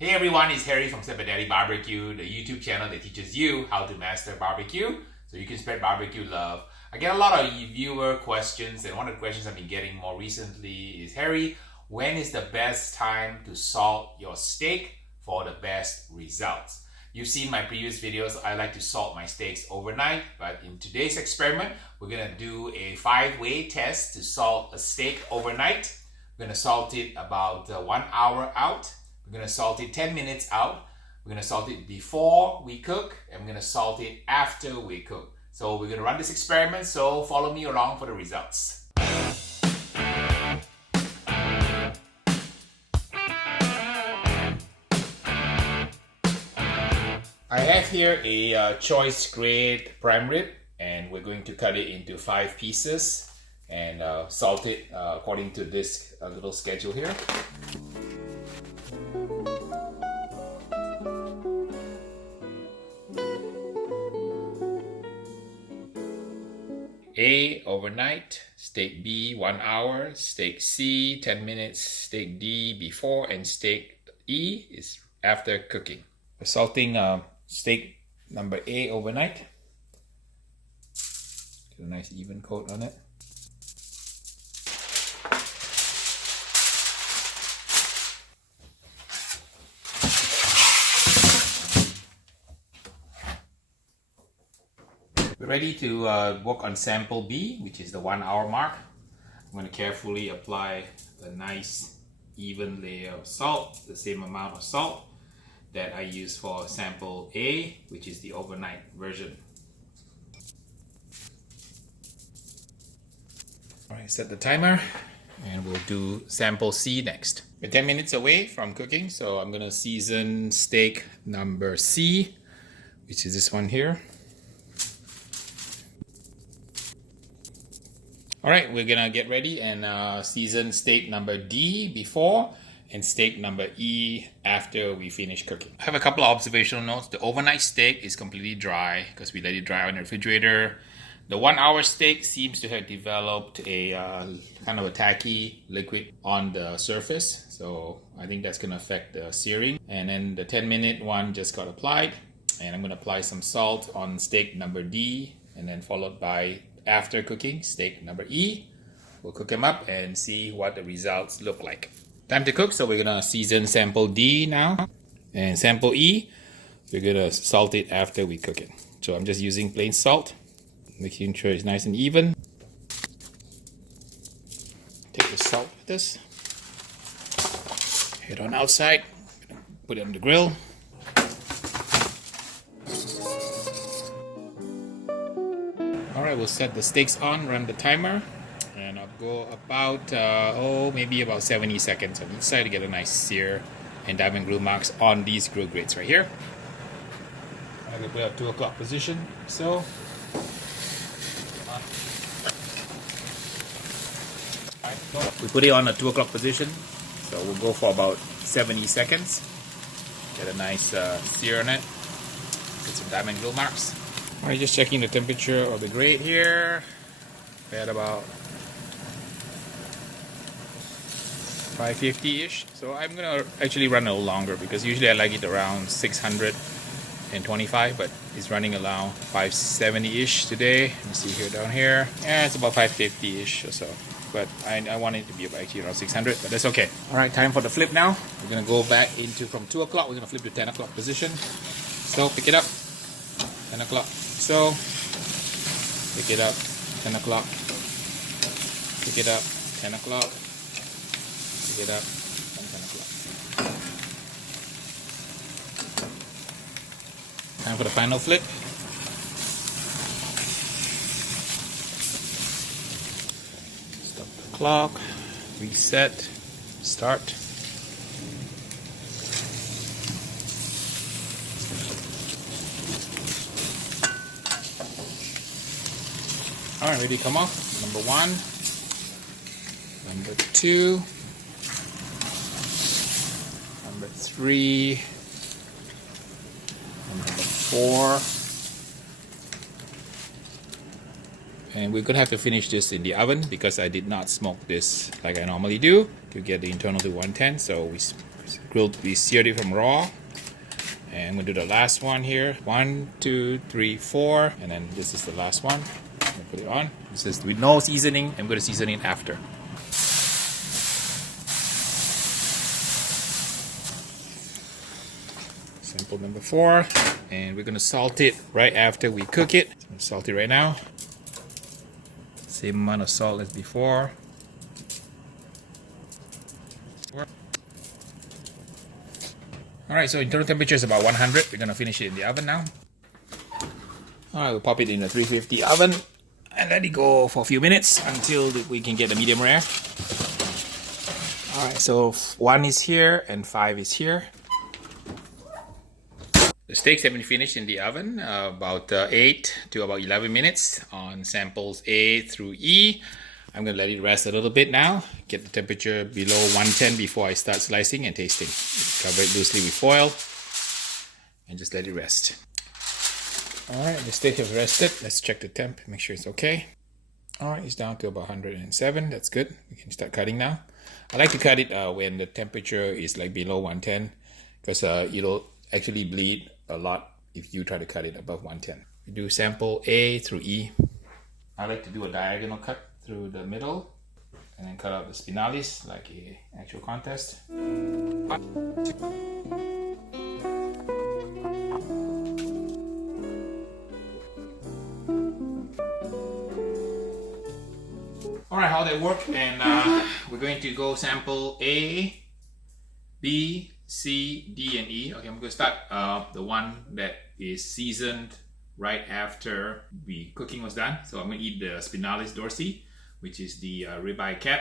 Hey everyone, it's Harry from Dilbertesque BBQ, the YouTube channel that teaches you how to master barbecue so you can spread barbecue love. I get a lot of viewer questions, and one of the questions I've been getting more recently is, Harry, when is the best time to salt your steak for the best results? You've seen my previous videos. I like to salt my steaks overnight, but in today's experiment, we're gonna do a 5-way test to salt a steak overnight. We're gonna salt it about 1 hour out. We're going to salt it 10 minutes out. We're going to salt it before we cook, and we're going to salt it after we cook. So we're going to run this experiment, so follow me along for the results. I have here a choice grade prime rib, and we're going to cut it into 5 pieces and salt it according to this little schedule here. A, overnight. Steak B, 1 hour. Steak C, 10 minutes. Steak D, before. And steak E is after cooking. We're salting steak number A overnight. Get a nice even coat on it. We're ready to work on sample B, which is the 1 hour mark. I'm going to carefully apply a nice even layer of salt, the same amount of salt that I use for sample A, which is the overnight version. Alright, set the timer and we'll do sample C next. We're 10 minutes away from cooking, so I'm going to season steak number C, which is this one here. Alright, we're gonna get ready and season steak number D before and steak number E after we finish cooking. I have a couple of observational notes. The overnight steak is completely dry because we let it dry on the refrigerator. The 1 hour steak seems to have developed a kind of a tacky liquid on the surface, so I think that's gonna affect the searing. And then the 10-minute one just got applied, and I'm gonna apply some salt on steak number D, and then followed by, after cooking, steak number E. We'll cook them up and see what the results look like. Time to cook, so we're gonna season sample D now. And sample E, we're gonna salt it after we cook it. So I'm just using plain salt, making sure it's nice and even. Take the salt with us. Head on outside, put it on the grill. Alright, we'll set the steaks on, run the timer, and I'll go about, maybe about 70 seconds on each side to get a nice sear and diamond grill marks on these grill grates right here. I'm going to put it at 2 o'clock position, so. We put it on a 2 o'clock position, so we'll go for about 70 seconds. Get a nice sear on it, get some diamond grill marks. Alright, just checking the temperature of the grate here. We're at about 550-ish. So I'm gonna actually run a little longer because usually I like it around 625, but it's running around 570-ish today. Let me see here down here. Yeah, it's about 550-ish or so. But I want it to be actually around 600, but that's okay. Alright, time for the flip now. We're gonna go back into from 2 o'clock. We're gonna flip to 10 o'clock position. So pick it up. 10 o'clock. So, pick it up, 10 o'clock, pick it up, 10 o'clock, pick it up, and 10 o'clock. Time for the final flip. Stop the clock, reset, start. Alright, ready to come off. Number 1, number 2, number 3, and number 4. And we're gonna have to finish this in the oven because I did not smoke this like I normally do to get the internal to 110. So we We seared it from raw. And we'll do the last one here. 1, 2, 3, 4. And then this is the last one. I'm gonna put it on. This is with no seasoning. I'm going to season it after. Sample number 4. And we're going to salt it right after we cook it. So I'm going to salt it right now. Same amount of salt as before. Alright, so internal temperature is about 100. We're going to finish it in the oven now. Alright, we'll pop it in the 350 oven and let it go for a few minutes until we can get the medium rare. Alright, so 1 is here and 5 is here. The steaks have been finished in the oven about 8 to about 11 minutes on samples A through E. I'm going to let it rest a little bit now. Get the temperature below 110 before I start slicing and tasting. Cover it loosely with foil and just let it rest. Alright, the steak has rested. Let's check the temp, make sure it's okay. Alright, it's down to about 107. That's good. We can start cutting now. I like to cut it when the temperature is like below 110 because it'll actually bleed a lot if you try to cut it above 110. We do sample A through E. I like to do a diagonal cut through the middle and then cut out the spinalis like a actual contest. Alright, how they work, and we're going to go sample A, B, C, D, and E. Okay, I'm going to start the one that is seasoned right after the cooking was done. So I'm going to eat the spinalis dorsi, which is the ribeye cap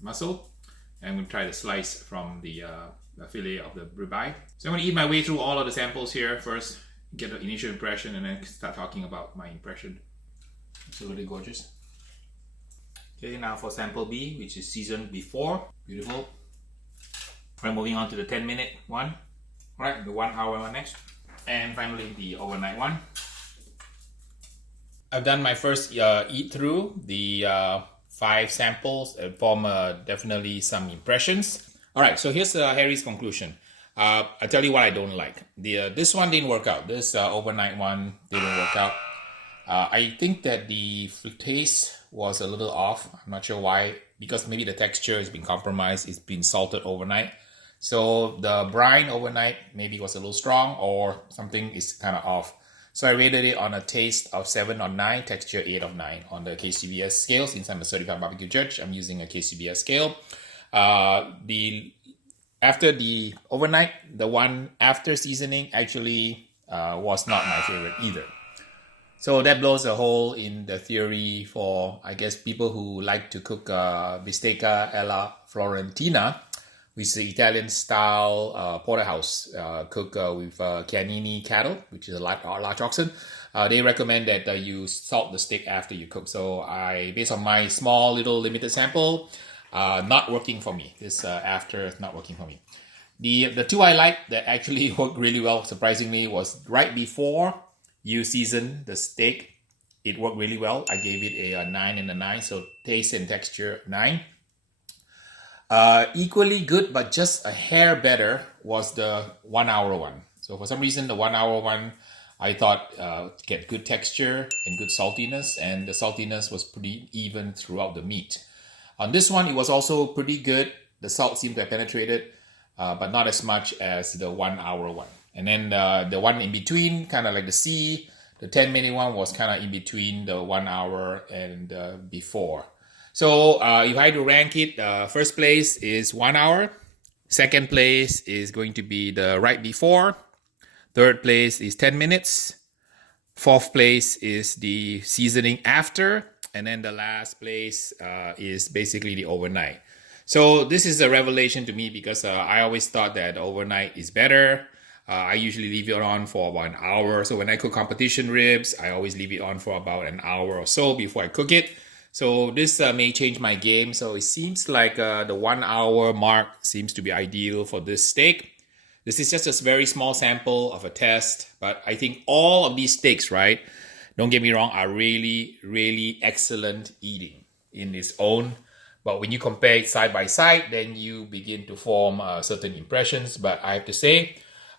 muscle. And I'm going to try to slice from the fillet of the ribeye. So I'm going to eat my way through all of the samples here first, get the initial impression, and then start talking about my impression. It's really gorgeous. Okay, now for sample B, which is seasoned before. Beautiful. We're moving on to the 10-minute one. Alright, the 1-hour one next. And finally, the overnight one. I've done my first eat through the 5 samples and form definitely some impressions. Alright, so here's Harry's conclusion. I'll tell you what I don't like. This one didn't work out. This overnight one didn't work out. I think that the taste was a little off. I'm not sure why. Because maybe the texture has been compromised. It's been salted overnight. So the brine overnight maybe was a little strong or something is kind of off. So I rated it on a taste of 7 on 9, texture 8 of 9 on the KCBS scale. Since I'm a certified barbecue judge, I'm using a KCBS scale. After the overnight, the one after seasoning actually was not my favorite either. So that blows a hole in the theory for, I guess, people who like to cook bistecca alla Florentina, which is the Italian style porterhouse cook with Chianini cattle, which is a large oxen. They recommend that you salt the steak after you cook. So based on my small little limited sample, not working for me. This after is not working for me. The 2 I like that actually worked really well, surprisingly, was right before you season the steak. It worked really well. I gave it a 9 and a 9, so taste and texture 9. Equally good, but just a hair better was the 1-hour one. So for some reason, the 1-hour one, I thought get good texture and good saltiness, and the saltiness was pretty even throughout the meat. On this one, it was also pretty good. The salt seemed to have penetrated, but not as much as the 1-hour one. And then the one in between, kind of like the C, the 10-minute one was kind of in between the 1 hour and before. So if I had to rank it, first place is 1 hour. Second place is going to be the right before. Third place is 10 minutes. Fourth place is the seasoning after. And then the last place is basically the overnight. So this is a revelation to me because I always thought that overnight is better. I usually leave it on for about an hour. So when I cook competition ribs, I always leave it on for about an hour or so before I cook it. So this may change my game. So it seems like the 1 hour mark seems to be ideal for this steak. This is just a very small sample of a test, but I think all of these steaks, right, don't get me wrong, are really, really excellent eating in its own. But when you compare it side by side, then you begin to form certain impressions. But I have to say,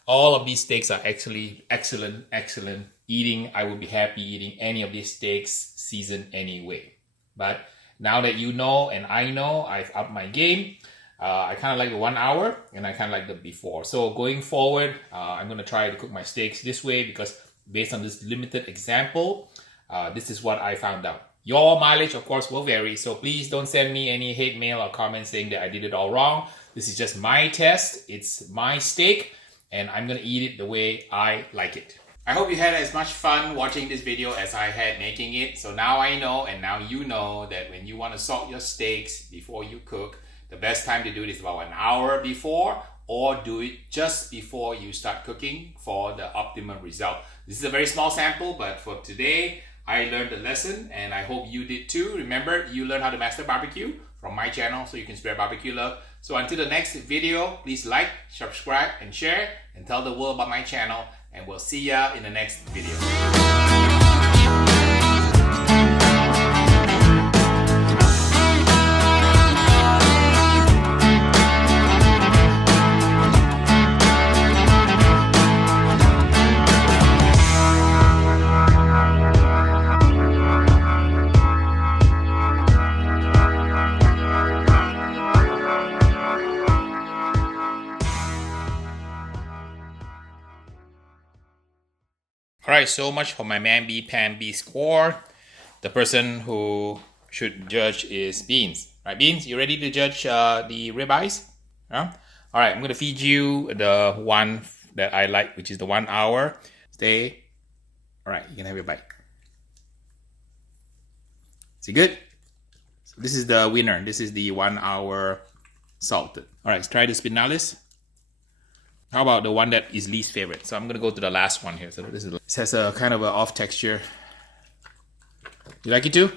all of these steaks are actually excellent eating. I would be happy eating any of these steaks seasoned anyway. But now that you know and I know, I've upped my game. I kind of like the 1 hour and I kind of like the before. So going forward, I'm going to try to cook my steaks this way because based on this limited example, this is what I found out. Your mileage, of course, will vary. So please don't send me any hate mail or comments saying that I did it all wrong. This is just my test. It's my steak and I'm going to eat it the way I like it. I hope you had as much fun watching this video as I had making it. So now I know and now you know that when you want to salt your steaks before you cook, the best time to do it is about 1 hour before, or do it just before you start cooking for the optimum result. This is a very small sample, but for today, I learned a lesson and I hope you did too. Remember, you learn how to master barbecue from my channel so you can spread barbecue love. So until the next video, please like, subscribe, and share, and tell the world about my channel, and we'll see ya in the next video. Alright, so much for my Man B Pan B score. The person who should judge is Beans. Right, Beans, you ready to judge the ribeyes? Yeah? Alright, I'm going to feed you the one that I like, which is the 1 hour. Stay. Alright, you can have your bite. Is it good? So this is the winner. This is the 1 hour salted. Alright, let's try the spinalis. How about the one that is least favorite? So I'm going to go to the last one here. So this has a kind of a off texture. You like it too?